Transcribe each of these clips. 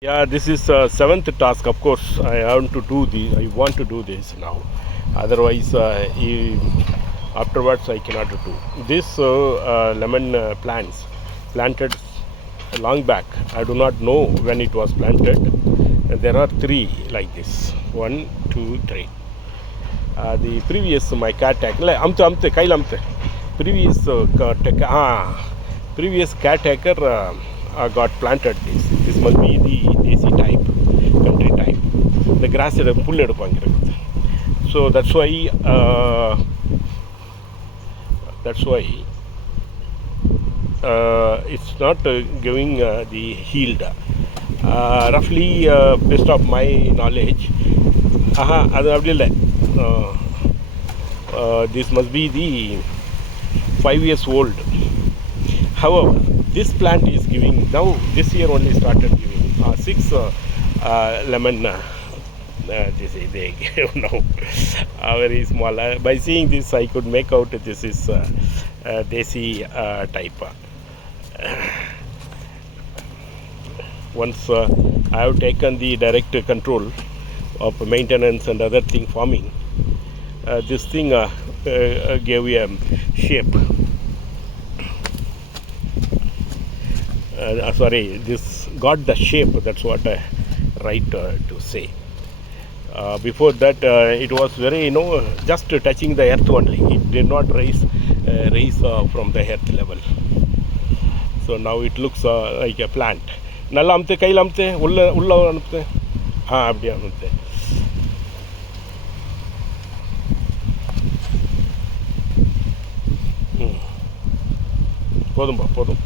Yeah, this is seventh task. Of course, I want to do this. I want to do this now. Otherwise, afterwards I cannot do. This lemon plants planted long back. I do not know when it was planted. There are three like this. One, two, three. The previous my caretaker, amte kail amte. Previous previous caretaker got planted this. This must be the Desi type, country type. The grass is pull edupanga. So that's why it's not giving the yield. Roughly, based of my knowledge, அது அப்படி இல்லை. This must be the 5 years old. However, this plant is giving now. This year only started giving 6 lemon. They give now very small. By seeing this, I could make out this is Desi type. Once I have taken the direct control of maintenance and other thing farming, this thing gave a shape. Sorry, this got the shape. That's what I right to say. Before that, it was very, just touching the earth only. It did not raise from the earth level. So now it looks like a plant. நல்லா அமுத்து கையில் அமுத்து உள்ள அனுப்புத்து அப்படியே அமுத்து. போதும்பா போதும்.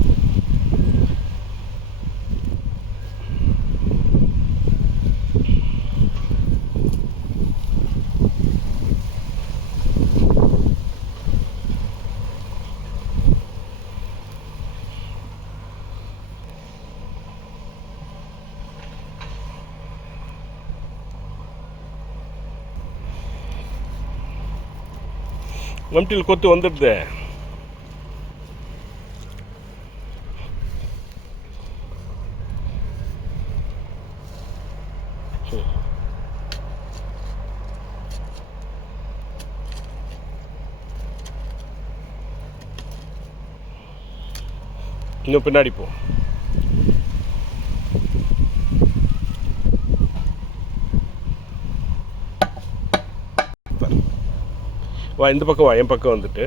வம்டில் கொத்து வந்துடுது. இன்னும் பின்னாடி போ. வா இந்த பக்கம் வா, என் பக்கம் வந்துட்டு.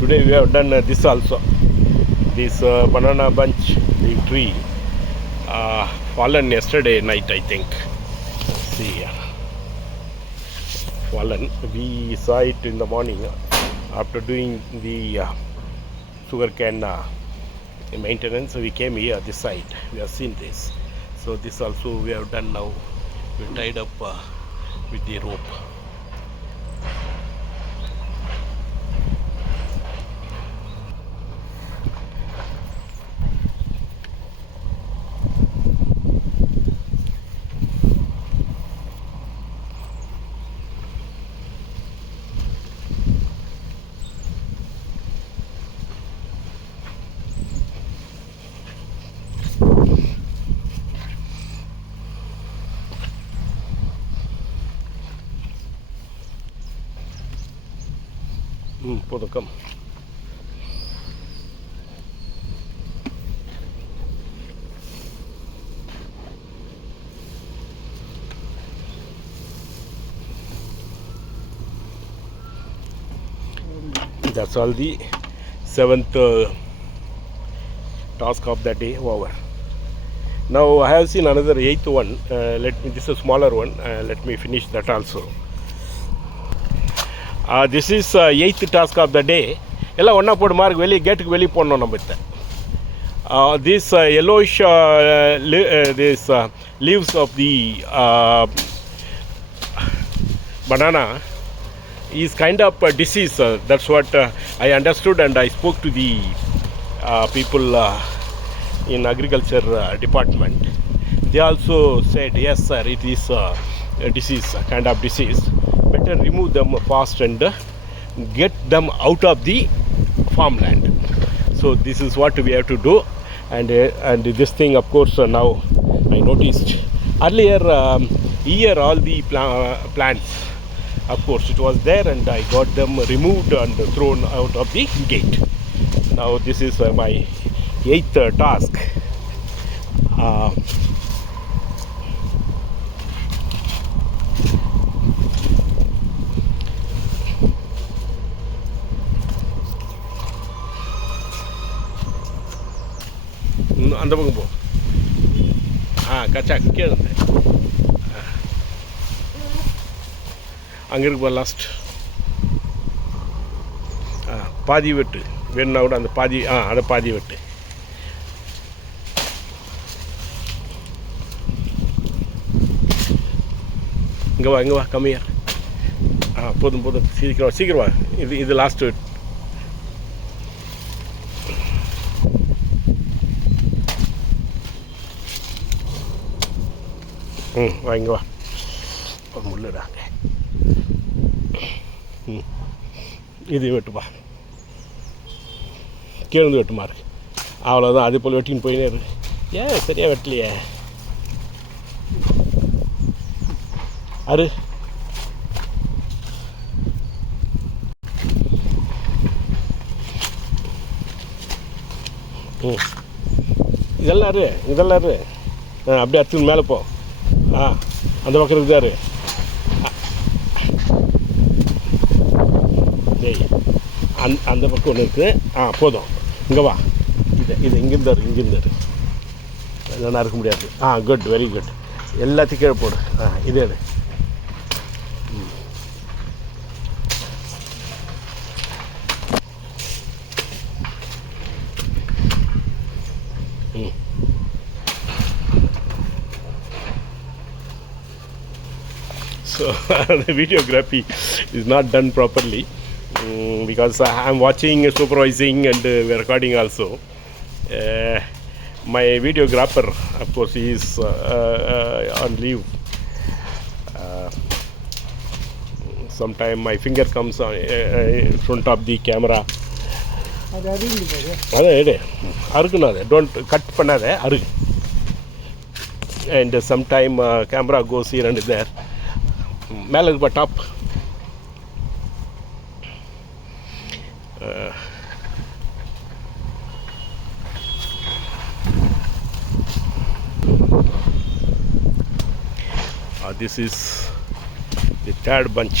Today we have done this also. This banana bunch, the tree, fallen yesterday night, I think. Let's see here. Fallen. We saw it in the morning after doing the sugarcane maintenance. We came here this side. We have seen this. So this also we have done now. We tied up with the rope. போதும் come. That's all the 7th task of the day over. Now I have seen another 8th one. This is a smaller one. Let me finish that also. This is 8th task of the day. எல்லாம் ஒன்றா போடு mark வெளியே கேட்டுக்கு வெளியே போடணும் நம்ம இதை. This yellowish this leaves of the banana is kind of a disease. That's what I understood, and I spoke to the people in agriculture department. They also said, yes, sir, it is a disease, a kind of disease. Better remove them fast and get them out of the farmland. So this is what we have to do. And this thing, of course, now I noticed earlier here all the plants, of course, it was there, and I got them removed and thrown out of the gate. Now this is my 8th task. அந்த பக்கம் போ. கச்சா கீழே அங்கே இருக்கு last. பாதி வெட்டு வேணுன்னா கூட அந்த பாதி அதை பாதி வெட்டு. இங்கே வா, இங்கே வா, கம்மியா. போதும் போதும், சீக்கிரம் சீக்கிரம் வா. இது லாஸ்ட் வெட்டு. வா, இங்கே வா. முள்ளுடா. இது வெட்டுப்பா, கீழந்து வெட்டுமா இருக்கு. அவ்வளோதான், அதே போல் வெட்டின்னு போயினே இருக்கு. ஏன் சரியாக வெட்டலையே? அரு இதெல்லாம் அப்படியே அடுத்து மேலே போ. அந்த பக்கம் இருக்குதாரு. அந்த பக்கம் ஒன்று இருக்குது. போதும், இங்கே வா. இது இங்கிருந்தாரு இல்லைன்னா இருக்க முடியாது. Good, very good. எல்லாத்தையும் கீழே போடு. இதே So the videography is not done properly because I am watching, supervising and recording also. My videographer, of course, he is on leave. Sometime my finger comes on in front of the camera. Don't cut panade, aru. And sometime camera goes here and there. மேலே இருப்பா top. This is the third bunch.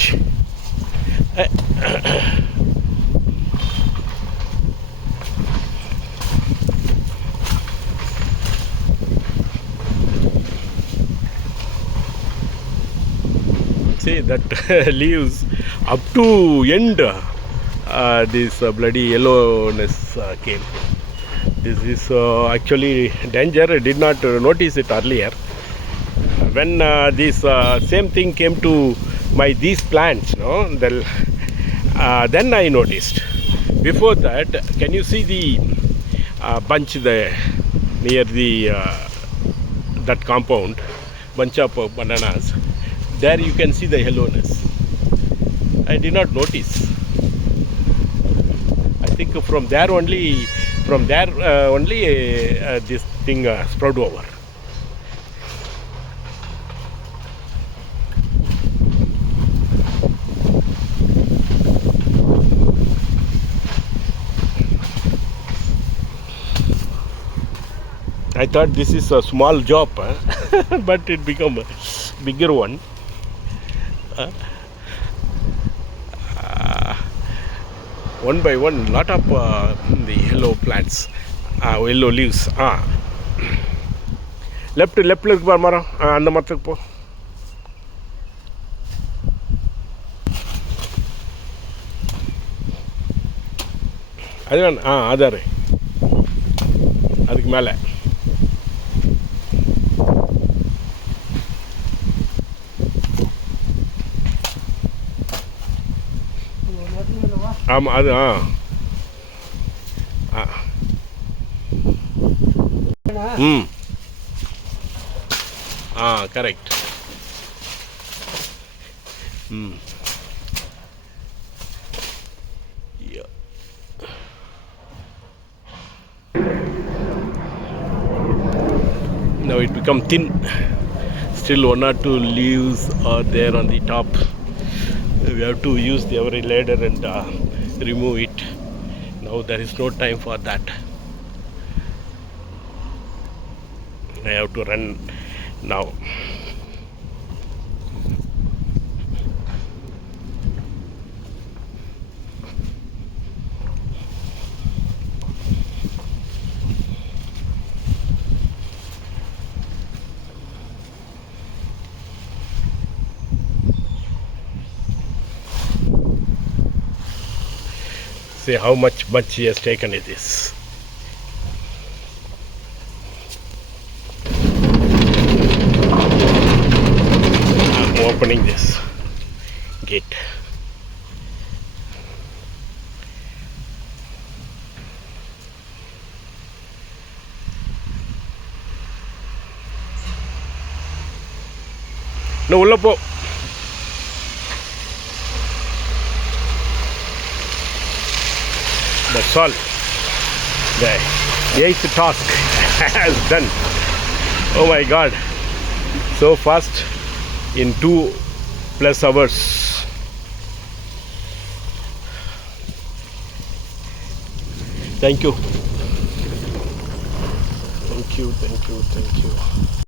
See that leaves up to end this bloody yellowness came. This is actually danger. I did not notice it earlier. When this same thing came to these plants, then I noticed. Before that, can you see the bunch there near the that compound, bunch of bananas? There you can see the yellowness. I did not notice. I think from there only this thing spread over. I thought this is a small job, but it became a bigger one. One by one, lot of the yellow plants, yellow leaves. Left இருக்கு பாரு மரம். அந்த மரத்துக்கு போ. அதுதான் அதாரு, அதுக்கு மேலே. ஆமாம், அது Ah, correct. Hmm. Yeah. Now it become thin. Still one or two leaves are there on the top. We have to use the every ladder and remove it. Now there is no time for that. I have to run now. See how much he has taken it is. I'm opening this gate. No, ulla po. That's all. The eighth task has done. Oh my God. So fast in 2+ hours. Thank you. Thank you.